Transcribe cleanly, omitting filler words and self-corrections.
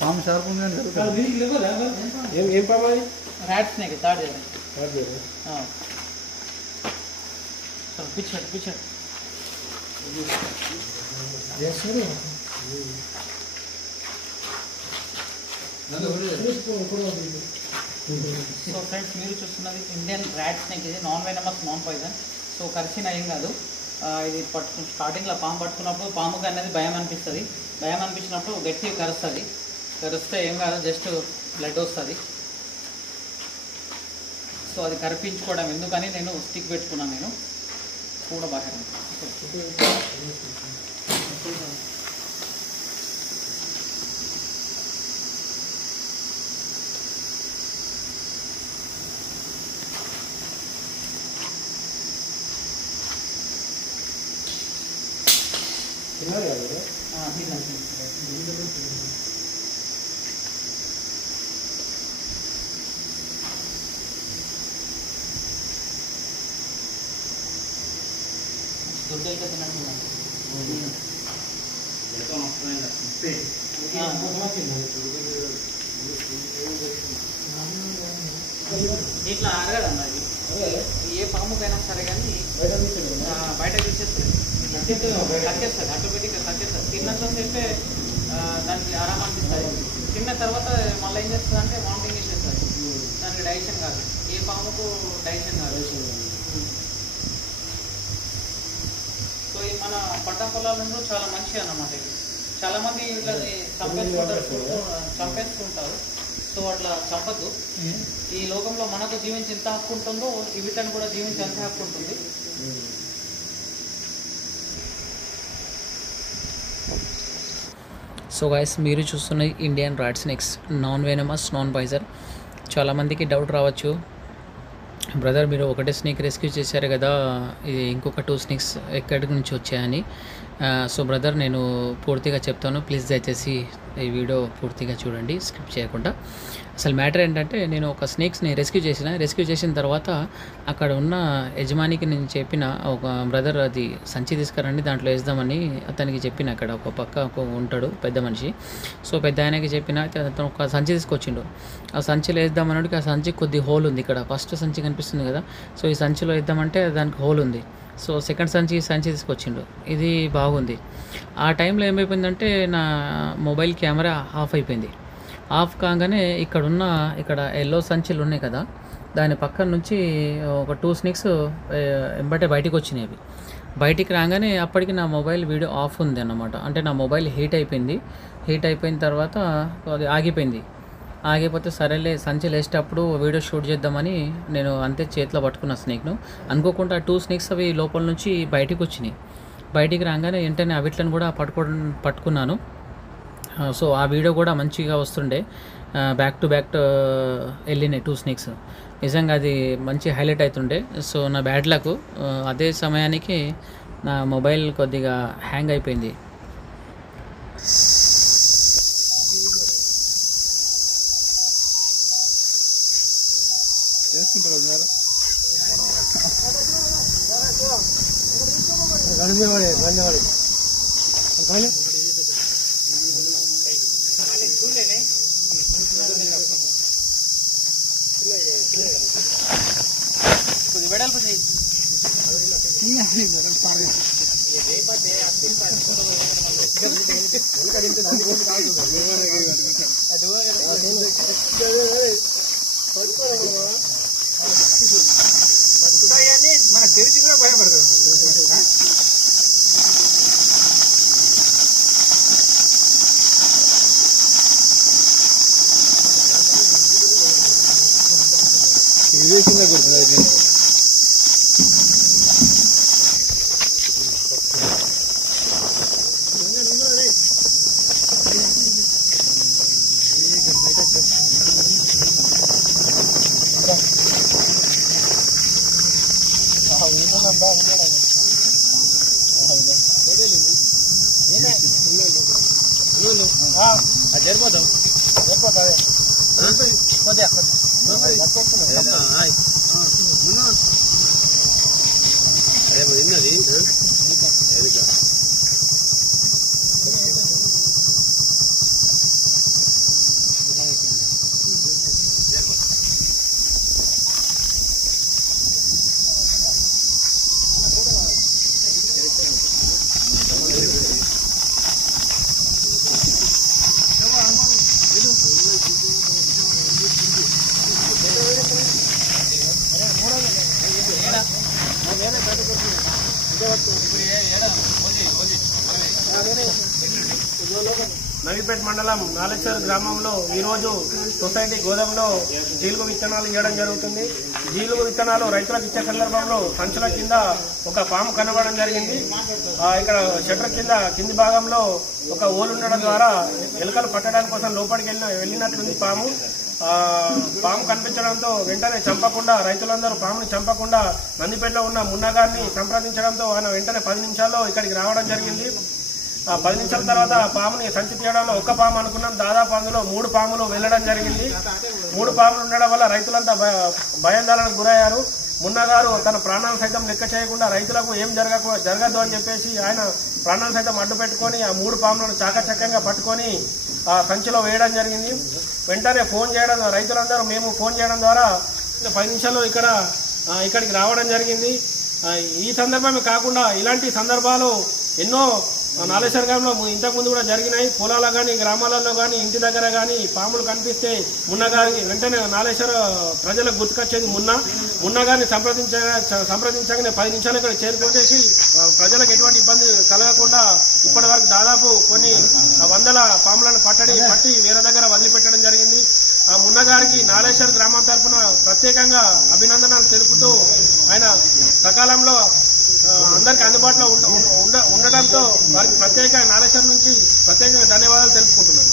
పాము షార్ప్ ఉంది ఏం పాము అది? ర్యాట్ స్నేక్ తాడు పిచ్చర్ పిచ్చర్ సో ఫ్రెండ్స్ మీరు చూస్తున్నది ఇండియన్ ర్యాట్ స్నేక్. ఇది non venomous non poison. So కరిచిన ఏం కాదు. ఇది పట్టుకు స్టార్టింగ్లో పాము పట్టుకున్నప్పుడు పాముకి అనేది భయం అనిపిస్తుంది. భయం అనిపించినప్పుడు గట్టిగా కరుస్తుంది. కరిస్తే ఏం కాదు, జస్ట్ బ్లడ్ వస్తుంది. సో అది కరిపించుకోవడం ఎందుకని నేను స్టిక్ పెట్టుకున్నాను. నేను కూడా బాగా దొడ్డలకి తినడం ఇట్లా అరగదన్న. అది ఏ పాముకైనా సరే కానీ బయట తీసేస్తుంది, కక్కేస్తుంది, ఆటోమేటిక్గా కక్కేస్తుంది. తిన్నంతసేపే దానికి ఆరాం అనిపిస్తుంది. తిన్న తర్వాత మళ్ళీ ఏం చేస్తుంది అంటే వామిటింగ్ చేసేస్తుంది. దానికి డైజెషన్ కాదు, ఏ పాముకు డైజెషన్ కాదు. సో ఈ మన పంట పొలాలలో చాలా మంచి అన్నమాట. ఇది చాలామంది ఇట్లా చంపేసుకుంటారు. సో అట్లా చంపద్దు. ఈ లోకంలో మనకు జీవించి ఎంత హక్కు ఉంటుందో వీటిని కూడా జీవించి అంత హక్కు ఉంటుంది. సో గైస్, మీరు చూస్తున్న Indian rat snakes, non venomous non poison. చాలామందికి డౌట్ రావచ్చు, బ్రదర్ మీరు ఒకటే స్నేక్ రెస్క్యూ చేశారు కదా, ఇది ఇంకొక 2 స్నేక్స్ ఎక్కడి నుంచి వచ్చాయని. సో బ్రదర్ నేను పూర్తిగా చెప్తాను, ప్లీజ్ దయచేసి ఈ వీడియో పూర్తిగా చూడండి, స్కిప్ చేయకుండా. అసలు మ్యాటర్ ఏంటంటే, నేను ఒక స్నేక్స్ని రెస్క్యూ చేసిన తర్వాత అక్కడ ఉన్న యజమానికి నేను చెప్పిన, ఒక బ్రదర్ అది సంచి తీసుకురండి దాంట్లో వేద్దామని అతనికి చెప్పిన. అక్కడ ఒక పక్క ఉంటాడు పెద్ద మనిషి. సో పెద్ద ఆయనకి చెప్పిన, అతను ఒక సంచి తీసుకొచ్చిండు. ఆ సంచిలో వేద్దామన్నాడికి ఆ సంచి కొద్ది హోల్ ఉంది. ఇక్కడ ఫస్ట్ సంచి కనిపిస్తుంది కదా, సో ఈ సంచిలో వేద్దామంటే దానికి హోల్ ఉంది. సో సెకండ్ సంచి తీసుకొచ్చిండు. ఇది బాగుంది. ఆ టైంలో ఏమైపోయిందంటే నా మొబైల్ కెమెరా ఆఫ్ అయిపోయింది. ఆఫ్ కాగానే ఇక్కడ ఎల్లో సంచులు ఉన్నాయి కదా, దాని పక్కన నుంచి ఒక 2 స్నేక్స్ ఎంబటే బయటికి వచ్చినాయి. అవి బయటికి రాగానే అప్పటికి నా మొబైల్ వీడియో ఆఫ్ ఉంది అన్నమాట. అంటే నా మొబైల్ హీట్ అయిపోయిన తర్వాత అది ఆగిపోతే సరేలే సంచులు వేసేటప్పుడు వీడియో షూట్ చేద్దామని నేను అంతే చేతిలో పట్టుకున్న స్నేక్ను. అనుకోకుండా 2 స్నేక్స్ అవి లోపల నుంచి బయటికి వచ్చినాయి. బయటికి రాగానే వెంటనే అవిట్లను కూడా పట్టుకున్నాను. సో ఆ వీడియో కూడా మంచిగా వస్తుండే, బ్యాక్ టు బ్యాక్ వెళ్ళినాయి 2 స్నేక్స్. నిజంగా అది మంచి హైలైట్ అవుతుండే. సో నా బ్యాడ్ లక్, అదే సమయానికి నా మొబైల్ కొద్దిగా హ్యాంగ్ అయిపోయింది. వెడల్పు చేయి. మన తెలిసి కూడా భయపడతారు. వివేకంగా కొడుతుంది. జరిపోతాం అదే విన్నది నవీపేట మండలం నాలేశ్వర్ గ్రామంలో ఈరోజు సొసైటీ గోదాంలో జీలుగు విత్తనాలు ఇవ్వడం జరుగుతుంది. జీలుగు విత్తనాలు రైతులకు ఇచ్చే సందర్భంలో సంచుల కింద ఒక పాము కనబడడం జరిగింది. ఇక్కడ షట్టర్ కింద కింది భాగంలో ఒక ఓలు ఉండడం ద్వారా ఎలుకలు పట్టడానికి కోసం లోపలికి వెళ్ళినట్లుంది పాము. పాము కనిపించడంతో వెంటనే చంపకుండా రైతులందరూ పాముని చంపకుండా నందిపేటలో ఉన్న మున్నగారిని సంప్రదించడంతో ఆయన వెంటనే 10 నిమిషాల్లో ఇక్కడికి రావడం జరిగింది. 10 నిమిషాల తర్వాత పాముని సంచి తీయడంలో ఒక్క పాము అనుకున్నాం, దాదాపు అందులో 3 పాములు వెళ్లడం జరిగింది. 3 పాములు ఉండడం వల్ల రైతులంతా భయాందోళనకు గురయ్యారు. మున్నగారు తన ప్రాణాలు సైతం లెక్క చేయకుండా రైతులకు ఏం జరగదు అని చెప్పేసి ఆయన ప్రాణాలు సైతం అడ్డు పెట్టుకుని ఆ 3 పాములను చాకచక్యంగా పట్టుకొని ఆ సంచిలో వేయడం జరిగింది. వెంటనే ఫోన్ చేయడం రైతులందరూ మేము ఫోన్ చేయడం ద్వారా 10 నిమిషాల్లో ఇక్కడికి రావడం జరిగింది. ఈ సందర్భమే కాకుండా ఇలాంటి సందర్భాలు ఎన్నో నాలేశ్వర్ గ్రామంలో ఇంతకుముందు కూడా జరిగినాయి. పొలాల్లో కానీ గ్రామాలలో కానీ ఇంటి దగ్గర కానీ పాములు కనిపిస్తే మున్నగారికి వెంటనే నాలేశ్వర ప్రజలకు గుర్తుకొచ్చేది మున్నగారిని సంప్రదించగానే 10 నిమిషాలు ఇక్కడ చేరుకొచ్చేసి ప్రజలకు ఎటువంటి ఇబ్బంది కలగకుండా ఇప్పటి వరకు దాదాపు కొన్ని వందల పాములను పట్టి వేరే దగ్గర వదిలిపెట్టడం జరిగింది. ఆ మున్నగారికి నాలేశ్వర్ గ్రామం తరఫున ప్రత్యేకంగా అభినందనలు తెలుపుతూ ఆయన సకాలంలో అందరికి అందుబాటులో ఉండడంతో వారికి నాలేశ్వర్ నుంచి ప్రత్యేకంగా ధన్యవాదాలు తెలుపుకుంటున్నాను.